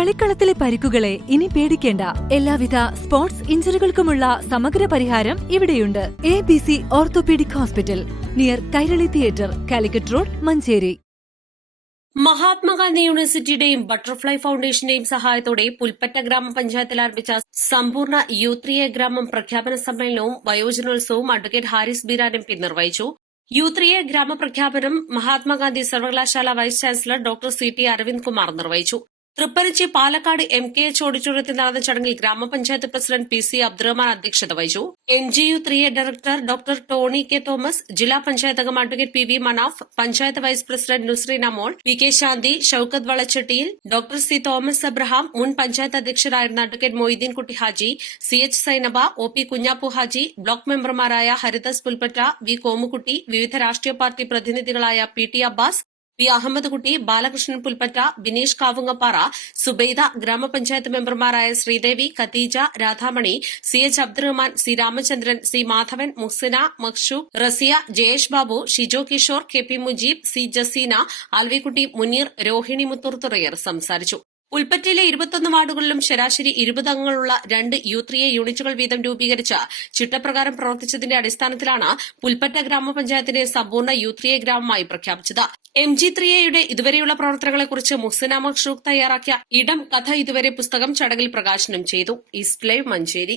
കളിക്കളത്തിലെ പരിക്കുകളെ ഇനി പേടിക്കേണ്ട. എല്ലാവിധ സ്പോർട്സ് ഇഞ്ചുറികൾക്കുമുള്ള സമഗ്ര പരിഹാരം ഇവിടെയുണ്ട്. ABC orthopaedic hospital, near Kairali theatre, Calicut road, Manjeri. Mahatma Gandhi യൂണിവേഴ്സിറ്റിയുടെയും butterfly ഫൌണ്ടേഷന്റെയും സഹായത്തോടെ പുൽപ്പറ്റ ഗ്രാമപഞ്ചായത്തിൽ ആരംഭിച്ച സമ്പൂർണ്ണ യൂത്ത് എ ഗ്രാമം പ്രഖ്യാപന സമ്മേളനവും വയോജനോത്സവവും അഡ്വക്കേറ്റ് ഹാരിസ് ബീരാൻ MP നിർവഹിച്ചു. യൂത്ത് എ ഗ്രാമപ്രഖ്യാപനം മഹാത്മാഗാന്ധി സർവകലാശാല vice chancellor doctor CT Aravind Kumar നിർവഹിച്ചു. തൃപ്പരച്ചി പാലക്കാട് MKH ഓഡിറ്റോറിയത്തിൽ നടന്ന ചടങ്ങിൽ ഗ്രാമപഞ്ചായത്ത് പ്രസിഡന്റ് PC അബ്ദുറഹ്മാൻ അധ്യക്ഷത വഹിച്ചു. NGU 3A director doctor Tony K Thomas, ജില്ലാ പഞ്ചായത്ത് അംഗം advocate PV Manaf, panchayat vice president Nusreen Amol, PK Shanthi, Shoukath വളച്ചട്ടിയിൽ, ഡോക്ടർ C തോമസ് അബ്രഹാം, മുൻ പഞ്ചായത്ത് അധ്യക്ഷരായിരുന്ന advocate Moideen Kutty Haji, CH Sainaba, OP Kunhappu Haji, block മെമ്പർമാരായ ഹരിദാസ് പുൽപ്പറ്റ, V കോമുകുട്ടി, വിവിധ രാഷ്ട്രീയ പാർട്ടി പ്രതിനിധികളായ PT അബ്ബാസ്, P അഹമ്മദ് കുട്ടി, ബാലകൃഷ്ണൻ പുൽപ്പറ്റ, ബിനീഷ് കാവുങ്ങപ്പാറ, സുബൈദ, ഗ്രാമപഞ്ചായത്ത് മെമ്പർമാരായ Sridevi, Khadija, Radhamani, CH Abdurahman, C Ramachandran, C Madhavan, Muhsina, മഖ്ഷൂഖ്, Raziya, Jayesh Babu, Shijo Kishore, KP Mujeeb, C Jaseena, ആൽവിക്കുട്ടി, Muneer, Rohini Muthoor തുടങ്ങിയവർ സംസാരിച്ചു. പുൽപ്പറ്റയിലെ 21 വാർഡുകളിലും ശരാശരി 20 അംഗങ്ങളുള്ള 2 യൂത്ത് എ യൂണിറ്റുകൾ വീതം രൂപീകരിച്ച് ചിട്ടപ്രകാരം പ്രവർത്തിച്ചതിന്റെ അടിസ്ഥാനത്തിലാണ് പുൽപ്പറ്റ ഗ്രാമപഞ്ചായത്തിനെ സമ്പൂർണ്ണ യൂത്ത് എ ഗ്രാമമായി പ്രഖ്യാപിച്ചത്. MG3Aയുടെ ഇതുവരെയുള്ള പ്രവർത്തനങ്ങളെക്കുറിച്ച് മുഹ്സിന മഖ്ഷൂഖ് തയ്യാറാക്കിയ ഇടം കഥ ഇതുവരെ പുസ്തകം ചടങ്ങിൽ പ്രകാശനം ചെയ്തു. East live, Manjeri.